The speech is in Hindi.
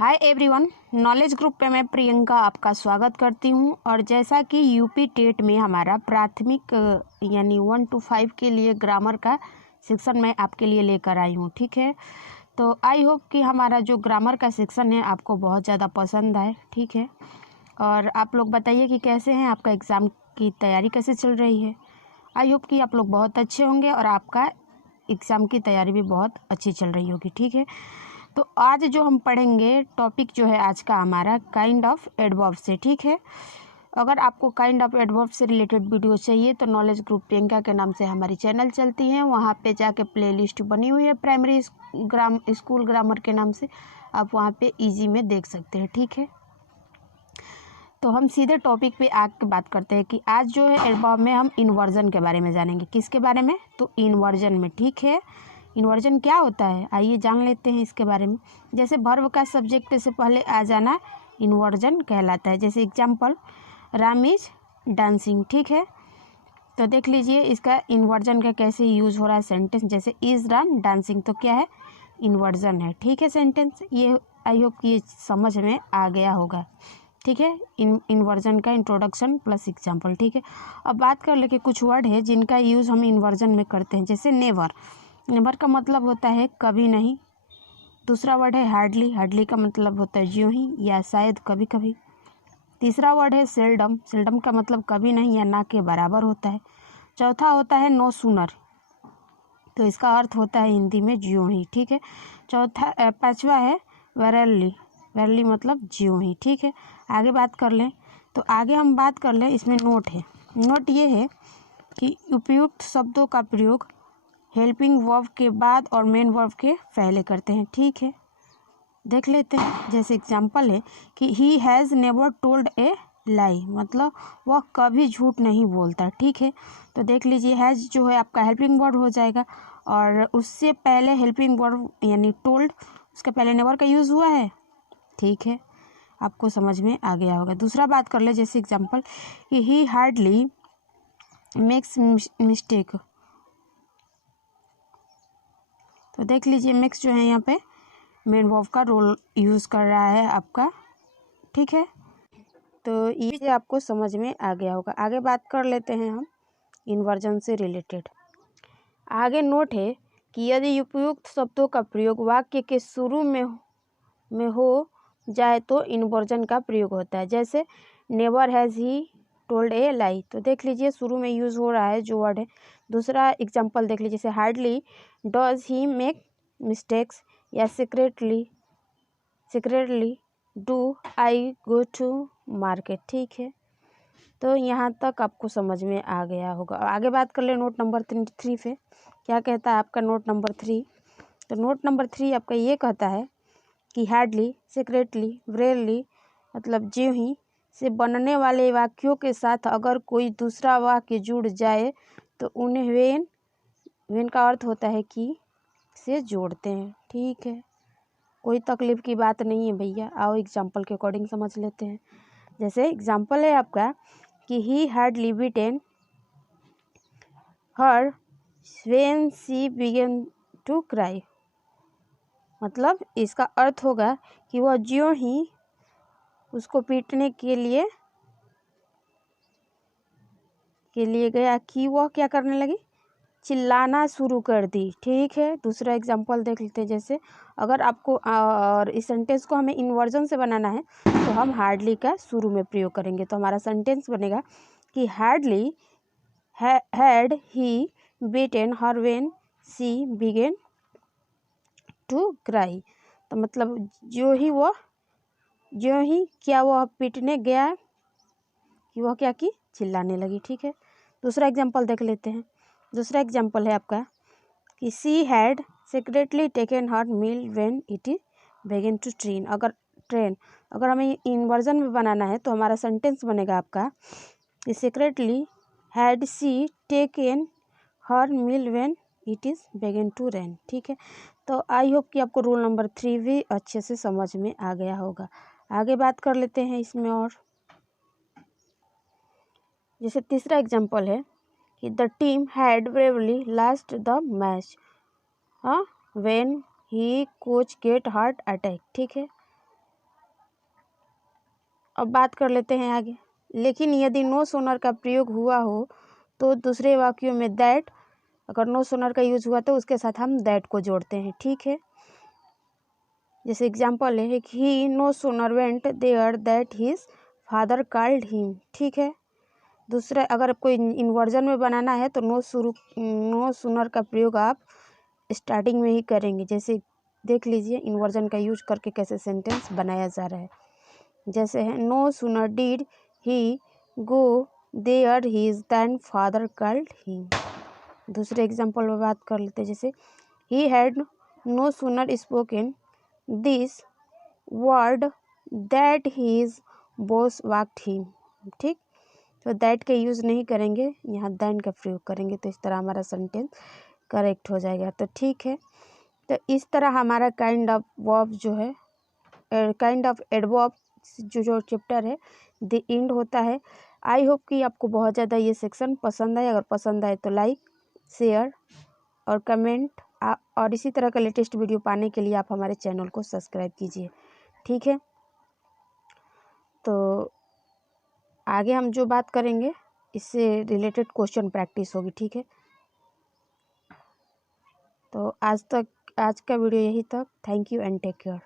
हाय एवरीवन, नॉलेज ग्रुप पे मैं प्रियंका आपका स्वागत करती हूँ। और जैसा कि यूपी टेट में हमारा प्राथमिक यानी 1 to 5 के लिए ग्रामर का सेक्शन मैं आपके लिए लेकर आई हूँ। ठीक है, तो आई होप कि हमारा जो ग्रामर का सेक्शन है आपको बहुत ज़्यादा पसंद आए। ठीक है, और आप लोग बताइए कि कैसे हैं, आपका एग्ज़ाम की तैयारी कैसे चल रही है। आई होप कि आप लोग बहुत अच्छे होंगे और आपका एग्ज़ाम की तैयारी भी बहुत अच्छी चल रही होगी। ठीक है, तो आज जो हम पढ़ेंगे टॉपिक जो है आज का हमारा काइंड ऑफ एडवर्ब से। ठीक है, अगर आपको काइंड ऑफ एडवर्ब से रिलेटेड वीडियो चाहिए तो नॉलेज ग्रुप प्रियंका के नाम से हमारी चैनल चलती है, वहाँ पे जाके प्लेलिस्ट बनी हुई है प्राइमरी स्कूल ग्रामर के नाम से, आप वहाँ पे इजी में देख सकते हैं। ठीक है, तो हम सीधे टॉपिक पे आके बात करते हैं कि आज जो है एडवर्ब में हम इन्वर्जन के बारे में जानेंगे। किसके बारे में? तो इन्वर्जन में। ठीक है, इन्वर्जन क्या होता है आइए जान लेते हैं इसके बारे में। जैसे वर्ब का सब्जेक्ट से पहले आ जाना इन्वर्जन कहलाता है। जैसे एग्जाम्पल, राम इज डांसिंग। ठीक है, तो देख लीजिए इसका इन्वर्जन का कैसे यूज हो रहा है सेंटेंस। जैसे इज राम डांसिंग, तो क्या है? इन्वर्जन है। ठीक है, सेंटेंस ये आई होप कि ये समझ में आ गया होगा। ठीक है, इन्वर्जन का इंट्रोडक्शन प्लस एग्जाम्पल। ठीक है, अब बात कर ले कि कुछ वर्ड है जिनका यूज़ हम इन्वर्जन में करते हैं। जैसे नेवर, नेवर का मतलब होता है कभी नहीं। दूसरा वर्ड है हार्डली, हार्डली का मतलब होता है ज्यों ही या शायद कभी कभी। तीसरा वर्ड है सेल्डम, सेल्डम का मतलब कभी नहीं या ना के बराबर होता है। चौथा होता है नो सूनर, तो इसका अर्थ होता है हिंदी में ज्यों ही। ठीक है, पांचवा है वेरली, वेरली मतलब ज्यों ही। ठीक है, आगे बात कर लें तो आगे हम बात कर लें, इसमें नोट है। नोट ये है कि उपयुक्त शब्दों का प्रयोग हेल्पिंग वर्ब के बाद और मेन वर्ब के पहले करते हैं। ठीक है, देख लेते हैं। जैसे एग्जाम्पल है कि ही हैज़ नेवर टोल्ड ए लाई, मतलब वह कभी झूठ नहीं बोलता। ठीक है, तो देख लीजिए हैज़ जो है आपका हेल्पिंग वर्ब हो जाएगा और उससे पहले हेल्पिंग वर्ब यानी टोल्ड, उसके पहले नेवर का यूज़ हुआ है। ठीक है, आपको समझ में आ गया होगा। दूसरा बात कर ले, जैसे एग्जाम्पल कि ही हार्डली मेक्स मिस्टेक, तो देख लीजिए मिक्स जो है यहाँ पे मेन वर्ब का रोल यूज़ कर रहा है आपका। ठीक है, तो ये आपको समझ में आ गया होगा। आगे बात कर लेते हैं हम इन्वर्जन से रिलेटेड। आगे नोट है कि यदि उपयुक्त शब्दों का प्रयोग वाक्य के शुरू में हो जाए तो इन्वर्जन का प्रयोग होता है। जैसे नेवर हैज़ ही टोल्ड ए लाई, तो देख लीजिए शुरू में यूज़ हो रहा है जो वर्ड है। दूसरा एग्जाम्पल देख लीजिए, जैसे hardly does he make mistakes या secretly do I go to market. ठीक है, तो यहाँ तक आपको समझ में आ गया होगा। आगे बात कर ले नोट नंबर 3 पे क्या कहता है आपका नोट नंबर 3। तो नोट नंबर 3 आपका ये कहता है कि हार्डली, सीक्रेटली, रेयरली मतलब ज्यों ही से बनने वाले वाक्यों के साथ अगर कोई दूसरा वाक्य जुड़ जाए तो उन्हें वेन का अर्थ होता है कि से जोड़ते हैं। ठीक है, कोई तकलीफ की बात नहीं है भैया। आओ एग्जाम्पल के अकॉर्डिंग समझ लेते हैं। जैसे एग्जाम्पल है आपका कि he hardly beaten her when she began to cry, मतलब इसका अर्थ होगा कि वह ज्यों ही उसको पीटने के लिए गया कि वह क्या करने लगी, चिल्लाना शुरू कर दी। ठीक है, दूसरा एग्जाम्पल देख लेते हैं। जैसे अगर आपको और इस सेंटेंस को हमें इन्वर्जन से बनाना है तो हम हार्डली का शुरू में प्रयोग करेंगे, तो हमारा सेंटेंस बनेगा कि hardly had he beaten her when she began to cry, तो मतलब जो ही क्या वह पीटने गया कि वह क्या की, चिल्लाने लगी। ठीक है, दूसरा एग्जाम्पल देख लेते हैं। दूसरा एग्जाम्पल है आपका कि she had secretly taken her meal when it began to rain, अगर हमें इन्वर्जन में बनाना है तो हमारा सेंटेंस बनेगा आपका कि secretly had she taken her meal when it is began to rain. ठीक है, तो आई होप कि आपको रूल नंबर 3 भी अच्छे से समझ में आ गया होगा। आगे बात कर लेते हैं इसमें। और जैसे तीसरा एग्जाम्पल है कि the team had bravely lost the match when he coach get heart attack. ठीक है, अब बात कर लेते हैं आगे। लेकिन यदि नो सूनर का प्रयोग हुआ हो तो दूसरे वाक्यों में दैट, अगर नो सूनर का यूज हुआ तो उसके साथ हम दैट को जोड़ते हैं, ठीक है। जैसे एग्जाम्पल है कि he no sooner went there that his father called him, ठीक है। दूसरा, अगर कोई इन्वर्जन में बनाना है तो नो सूनर का प्रयोग आप स्टार्टिंग में ही करेंगे। जैसे देख लीजिए इन्वर्जन का यूज करके कैसे सेंटेंस बनाया जा रहा है। जैसे है no sooner did he go there his then father called him. दूसरे एग्जाम्पल में बात कर लेते हैं, जैसे he had no sooner spoken this word that his boss walked him, ठीक। तो दैट का यूज़ नहीं करेंगे, यहाँ दैन का प्रयोग करेंगे, तो इस तरह हमारा सेंटेंस करेक्ट हो जाएगा। तो ठीक है, तो इस तरह हमारा काइंड ऑफ वर्ब जो है, काइंड ऑफ एडवर्ब जो चैप्टर है द एंड होता है। आई होप कि आपको बहुत ज़्यादा ये सेक्शन पसंद आए। अगर पसंद आए तो लाइक, शेयर और कमेंट, और इसी तरह का लेटेस्ट वीडियो पाने के लिए आप हमारे चैनल को सब्सक्राइब कीजिए, ठीक है। तो आगे हम जो बात करेंगे इससे रिलेटेड क्वेश्चन प्रैक्टिस होगी, ठीक है। तो आज का वीडियो यही तक। Thank you and take care.